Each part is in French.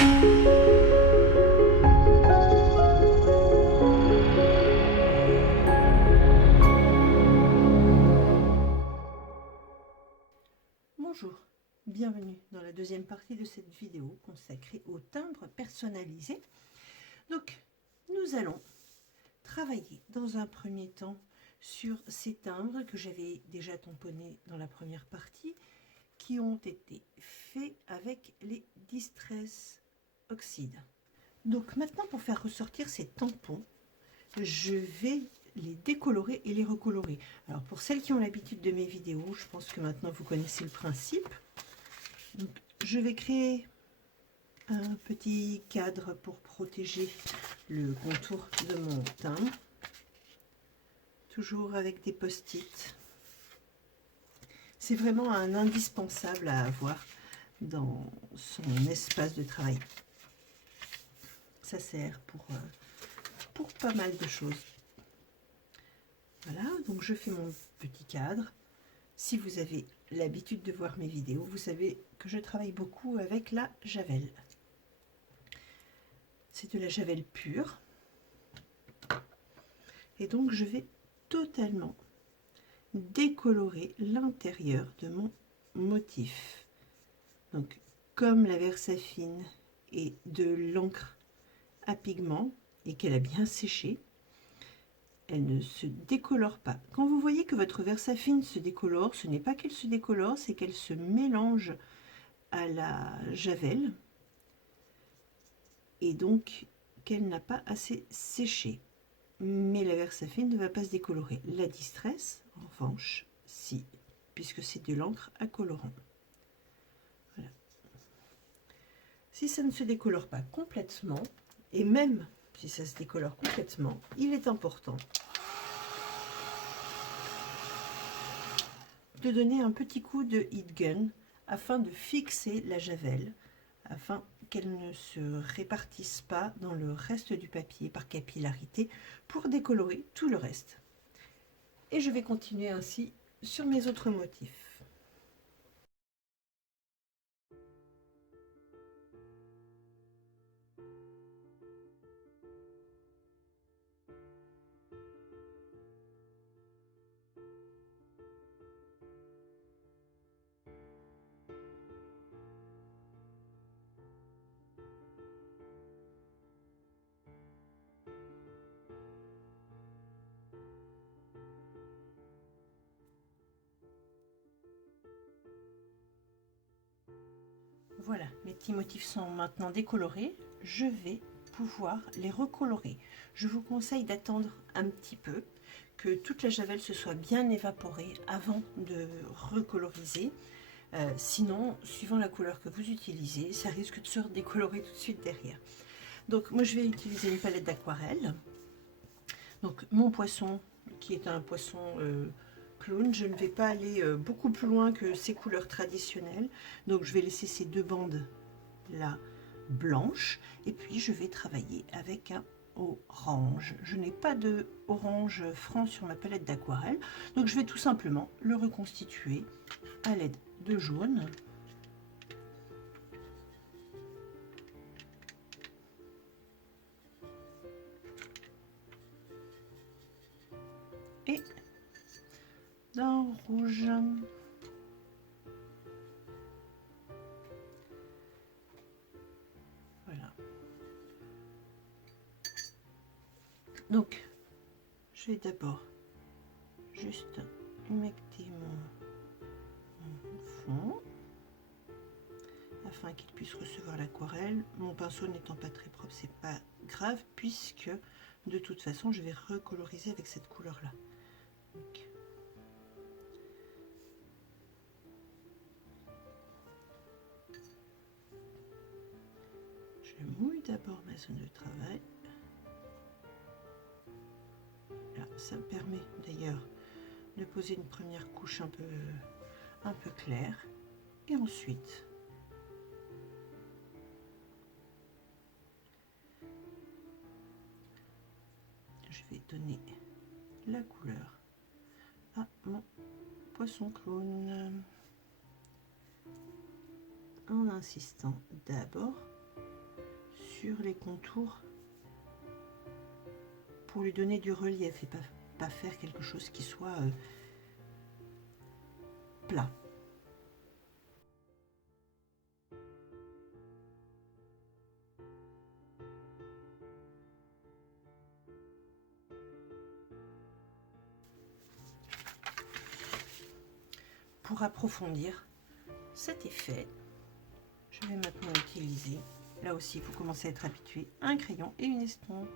Bonjour, bienvenue dans la deuxième partie de cette vidéo consacrée aux timbres personnalisés. Donc, nous allons travailler dans un premier temps sur ces timbres que j'avais déjà tamponnés dans la première partie, qui ont été faits avec les Distress Oxide. Donc maintenant, pour faire ressortir ces tampons, je vais les décolorer et les recolorer. Alors pour celles qui ont l'habitude de mes vidéos, je pense que maintenant vous connaissez le principe. Donc, je vais créer un petit cadre pour protéger le contour de mon timbre, toujours avec des post-it. C'est vraiment un indispensable à avoir dans son espace de travail. Ça sert pour pas mal de choses. Voilà, donc je fais mon petit cadre. Si vous avez l'habitude de voir mes vidéos, vous savez que je travaille beaucoup avec la javel. C'est de la javel pure. Et donc je vais totalement décolorer l'intérieur de mon motif. Donc comme la Versafine est de l'encre à pigment et qu'elle a bien séché, elle ne se décolore pas. Quand vous voyez que votre Versafine se décolore, ce n'est pas qu'elle se décolore, c'est qu'elle se mélange à la javel et donc qu'elle n'a pas assez séché. Mais la Versafine ne va pas se décolorer. La Distress, en revanche, si, puisque c'est de l'encre à colorant. Voilà. Si ça ne se décolore pas complètement, et même si ça se décolore complètement, il est important de donner un petit coup de heat gun afin de fixer la javel, afin qu'elle ne se répartisse pas dans le reste du papier par capillarité pour décolorer tout le reste. Et je vais continuer ainsi sur mes autres motifs. Voilà, mes petits motifs sont maintenant décolorés. Je vais pouvoir les recolorer. Je vous conseille d'attendre un petit peu, que toute la javel se soit bien évaporée avant de recoloriser. Sinon, suivant la couleur que vous utilisez, ça risque de se décolorer tout de suite derrière. Donc moi je vais utiliser une palette d'aquarelle. Donc mon poisson, qui est un poisson clown, je ne vais pas aller beaucoup plus loin que ces couleurs traditionnelles. Donc je vais laisser ces deux bandes là blanches et puis je vais travailler avec un orange. Je n'ai pas de orange franc sur ma palette d'aquarelle, donc je vais tout simplement le reconstituer à l'aide de jaune. Et d'un rouge. Voilà. Donc, je vais d'abord juste humecter mon fond afin qu'il puisse recevoir l'aquarelle. Mon pinceau n'étant pas très propre, c'est pas grave puisque de toute façon je vais recoloriser avec cette couleur là. Donc, je mouille d'abord ma zone de travail. Là, ça me permet d'ailleurs de poser une première couche un peu claire et ensuite je vais donner la couleur à mon poisson clown en insistant d'abord sur les contours pour lui donner du relief et pas faire quelque chose qui soit plat. Pour approfondir cet effet, je vais maintenant utiliser, là aussi vous commencez à être habitué, un crayon et une estompe.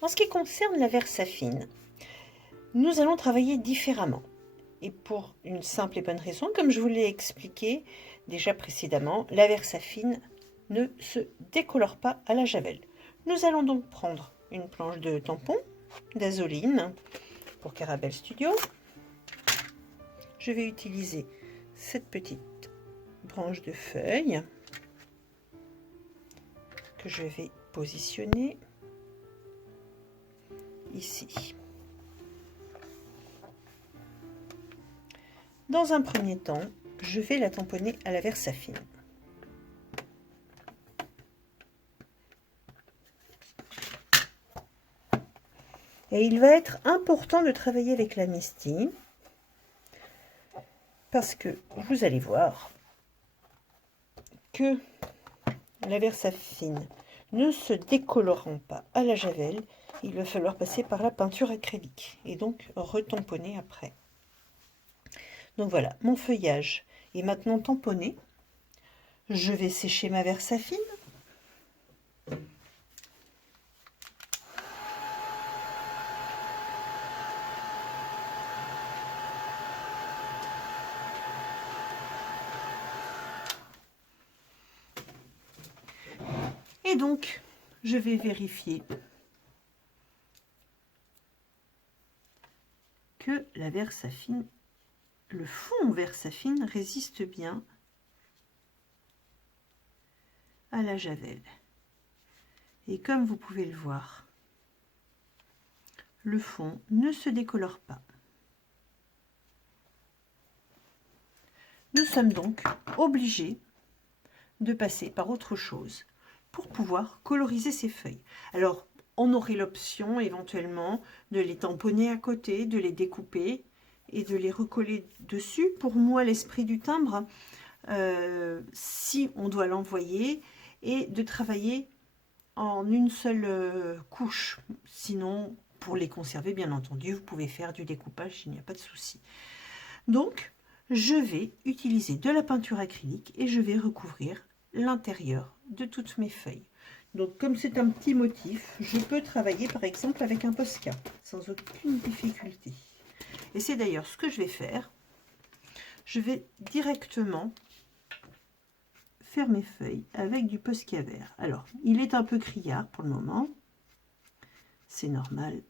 En ce qui concerne la Versafine, nous allons travailler différemment. Et pour une simple et bonne raison, comme je vous l'ai expliqué déjà précédemment, la Versafine ne se décolore pas à la javel. Nous allons donc prendre une planche de tampon d'Azoline pour Caramel Studio. Je vais utiliser cette petite branche de feuille que je vais positionner ici. Dans un premier temps, je vais la tamponner à la Versafine. Et il va être important de travailler avec la Misty parce que vous allez voir que la Versafine ne se décolorant pas à la javel, il va falloir passer par la peinture acrylique et donc retamponner après. Donc voilà, mon feuillage est maintenant tamponné. Je vais sécher ma Versafine. Et donc, je vais vérifier que la Versafine, le fond Versafine résiste bien à la javel. Et comme vous pouvez le voir, le fond ne se décolore pas. Nous sommes donc obligés de passer par autre chose pour pouvoir coloriser ces feuilles. Alors, on aurait l'option éventuellement de les tamponner à côté, de les découper et de les recoller dessus. Pour moi, l'esprit du timbre, si on doit l'envoyer, est de travailler en une seule couche. Sinon, pour les conserver, bien entendu, vous pouvez faire du découpage, il n'y a pas de souci. Donc, je vais utiliser de la peinture acrylique et je vais recouvrir l'intérieur de toutes mes feuilles. Donc, comme c'est un petit motif, je peux travailler par exemple avec un Posca sans aucune difficulté. Et c'est d'ailleurs ce que je vais faire. Je vais directement faire mes feuilles avec du Posca vert. Alors, il est un peu criard pour le moment. C'est normal.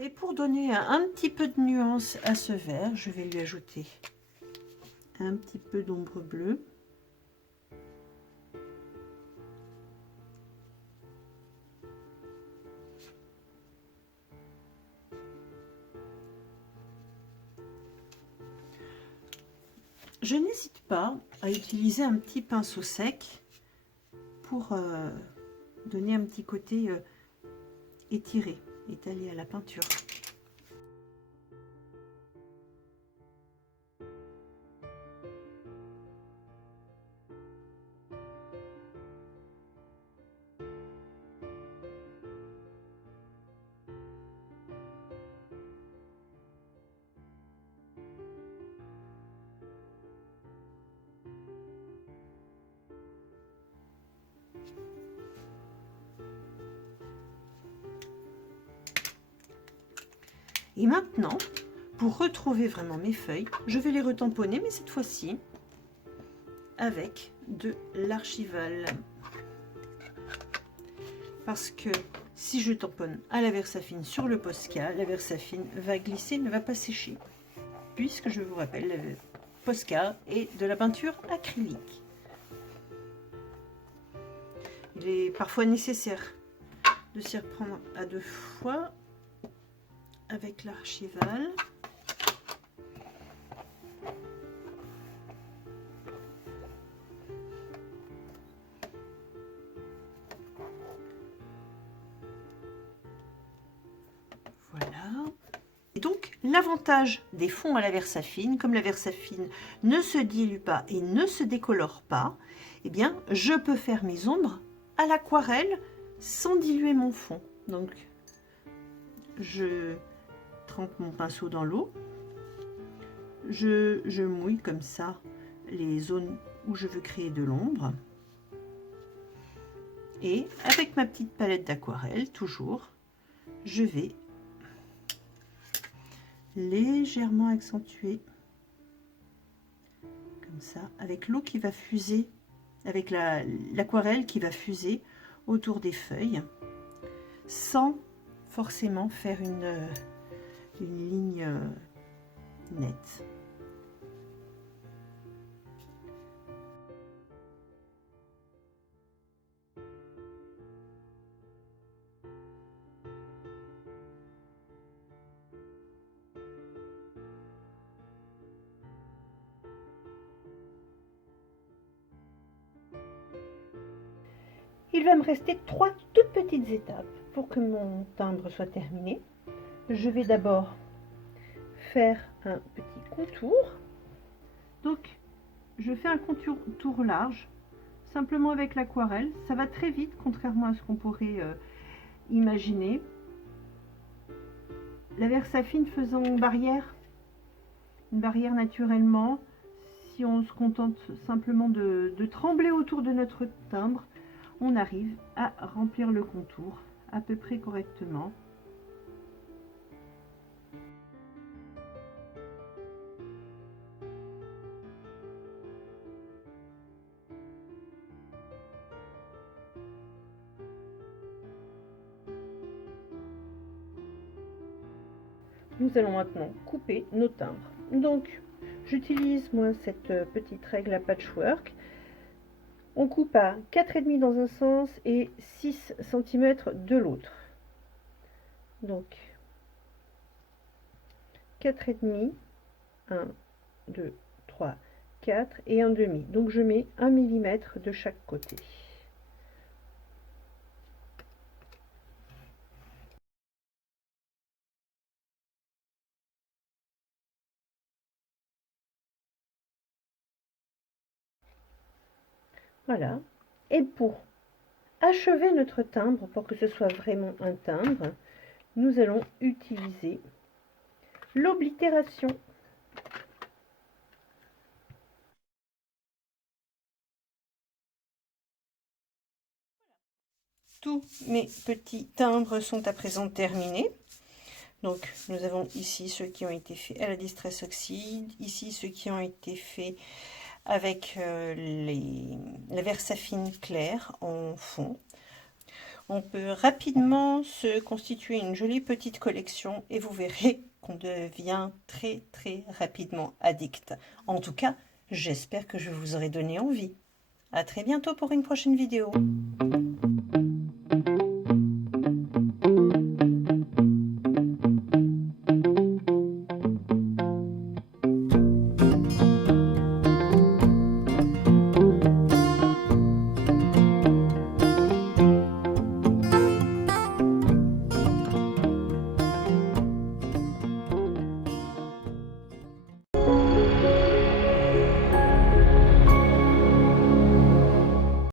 Et pour donner un petit peu de nuance à ce vert, je vais lui ajouter un petit peu d'ombre bleue. Je n'hésite pas à utiliser un petit pinceau sec pour donner un petit côté étiré, étalé à la peinture. Et maintenant, pour retrouver vraiment mes feuilles, je vais les retamponner, mais cette fois-ci avec de l'archival. Parce que si je tamponne à la Versafine sur le Posca, la Versafine va glisser, ne va pas sécher. puisque je vous rappelle, Posca et de la peinture acrylique. Il est parfois nécessaire de s'y reprendre à 2 fois avec l'archival. Voilà. Et donc, l'avantage des fonds à la Versafine, comme la Versafine ne se dilue pas et ne se décolore pas, eh bien, je peux faire mes ombres à l'aquarelle sans diluer mon fond. Donc, je trempe mon pinceau dans l'eau, je mouille comme ça les zones où je veux créer de l'ombre. Et avec ma petite palette d'aquarelle, toujours, je vais légèrement accentuer comme ça, avec l'eau qui va fuser, avec l'aquarelle qui va fuser autour des feuilles, sans forcément faire une ligne nette. Il va me rester 3 toutes petites étapes pour que mon timbre soit terminé. Je vais d'abord faire un petit contour. Donc, je fais un contour large, simplement avec l'aquarelle. Ça va très vite, contrairement à ce qu'on pourrait imaginer. La Versafine faisant une barrière naturellement, si on se contente simplement de trembler autour de notre timbre, on arrive à remplir le contour à peu près correctement. Nous allons maintenant couper nos timbres. Donc, j'utilise moi cette petite règle à patchwork. On coupe à 4,5 dans un sens et 6 cm de l'autre. Donc 4,5, 1, 2, 3, 4 et 1,5. Donc je mets 1 mm de chaque côté. Voilà. Et pour achever notre timbre, pour que ce soit vraiment un timbre, nous allons utiliser l'oblitération. Tous mes petits timbres sont à présent terminés. Donc nous avons ici ceux qui ont été faits à la Distress Oxide, ici ceux qui ont été faits avec la Versafine claire en fond. On peut rapidement se constituer une jolie petite collection et vous verrez qu'on devient très rapidement addict. En tout cas, j'espère que je vous aurai donné envie. À très bientôt pour une prochaine vidéo.